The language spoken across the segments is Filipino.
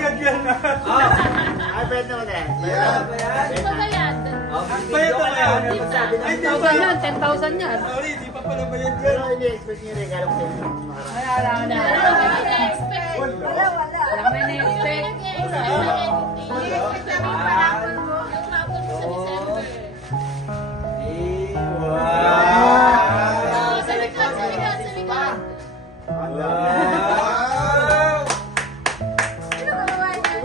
bayad yan na. Ay, bayad naman eh. Di ba bayad? Bayad na yan. 10,000 yan, 10,000 yan. Sorry, di pa pala bayad yan. Pero hindi expect niyo regalo ko sa inyo. Wala na. Wala. Wala may na-expect. Yung raffle mo sa December. Wow! Sa likod. Sino gumawa niyan?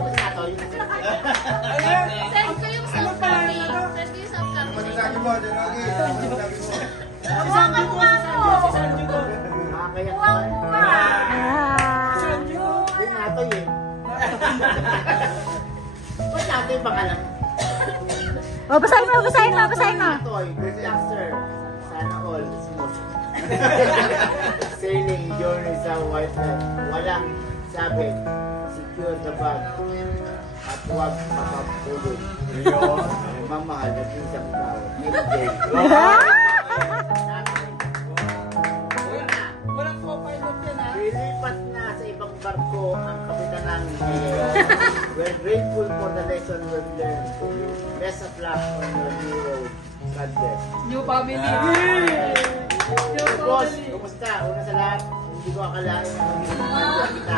Send ko yung soft copy. Hawakan mo nga ako. Huwag mo nga. Hindi natoy eh. Ba't natoy baka lang? O, basahin mo. Natoy, good luck sir. Sana all smooth. Sailing journey sa white light. Walang sabi. Secure the bag. At huwag makapulog. Mamahal na pinsang tao. Walang co-pilot yan ha. Lilipat na sa ibang barko ang kapitan namin. We're grateful for the lesson we've learned. Best of luck on your new road. God bless. New family. Boss, kumusta? Una sa lahat, hindi ko akalain na magiging manager kita.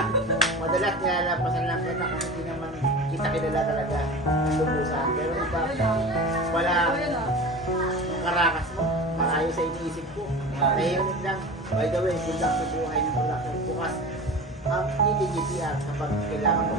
Madalas nilalapasan lang kita kasi hindi naman kita kilala talaga ng lubusan. Pero iba, wala yung karakas mo. Malayo sa iniisip ko. Nahihimik lang. By the way, good luck sa buhay ng production. Bukas, ang PDGPR kapag kailangan mo.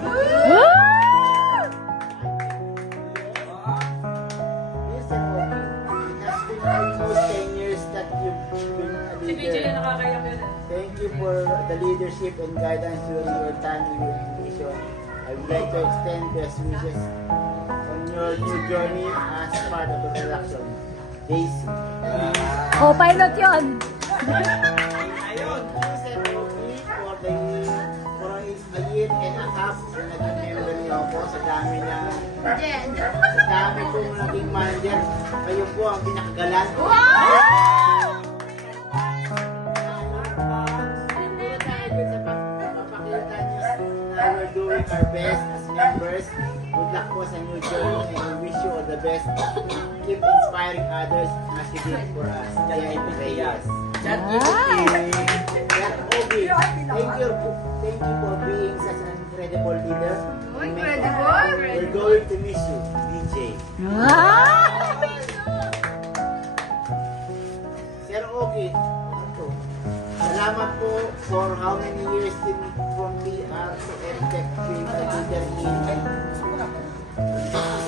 Listen, okay. It has been almost 10 years that you've been a Si PJ leader. na nakakayak yun. Thank you for the leadership and guidance during your time in your mission. I would like to extend best wishes on your new journey as part of the production. Daisy. O, pilot yun. Ayun, Listen, okay, for a year and a half na naging member niyo ako sa dami na sa dami kong naging manager. Kayo po ang pinakagalan. We're doing our best as members. Good luck po sa new journey and we wish you all the best. Keep inspiring others as you did for us. Kaya Reyes. Obi, thank you for being such an incredible leader. We're going to miss you, DJ. Sir Ogi, salamat po for how many years din from PR to EdTech being a leader in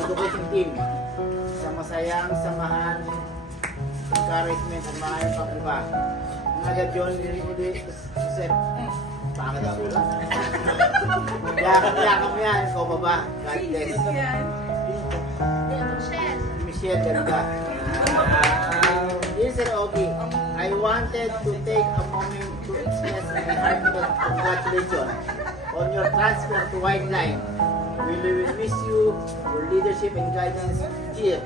education team. Sa masayang samahan, encouragement at maayong pag-iba. Mga John, ulit Sir, pangit ang ulo. Yakap mo yan, ikaw baba. God bless. Michelle, ganda. Dear Sir Ogi, I wanted to take a moment to express my heartfelt congratulations on your transfer to White Line. We will miss you, your leadership and guidance here.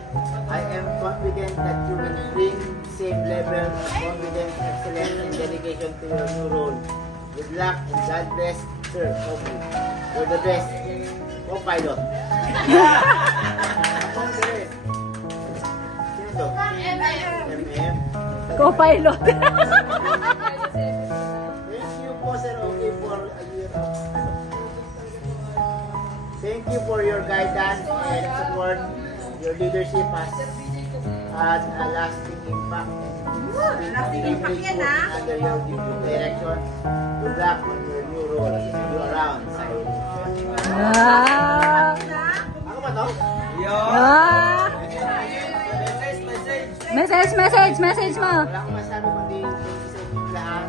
I am confident that you will bring the same level of confidence, excellence, and dedication to your new role. Good luck and God bless, Sir Ogi. You're the best. Co-pilot. Sino to? MM. Co-pilot. Thank you po, Sir Ogi, for a year of Thank you for your guidance and support. Your leadership has had a lasting impact under your direction. Good luck on your new role. See you around. Ako ba to? Message mo. Wala akong masabi kundi sa inyong lahat.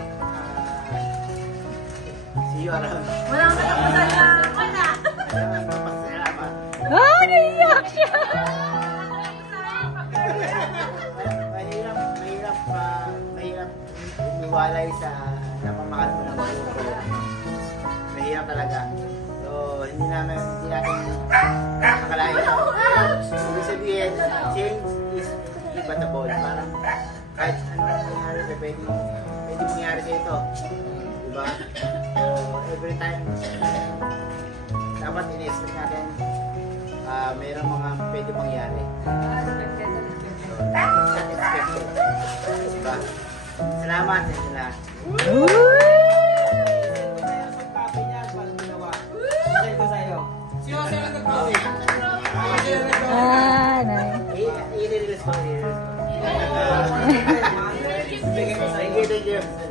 See you around. Walang katapusan na. Wala. Pasalamat. Naiiyak siya. Mahirap umiwalay sa napamahal mo ng grupo. Mahirap talaga. So, hindi natin nakalain. Ibig sabihin, change is inevitable. Parang kahit anong mangyari sa pwede mangyari sa ito. Diba? So, every time dapat in-expect natin mayroong mga pwede mangyari. Not expected. Diba? Salamat sa inyo lahat. Copy niya, parang ginawa. Send ko sa'yo. Sino ang nagkakawi? Nice. I-release ko. Bigay ko sa'yo. Thank you.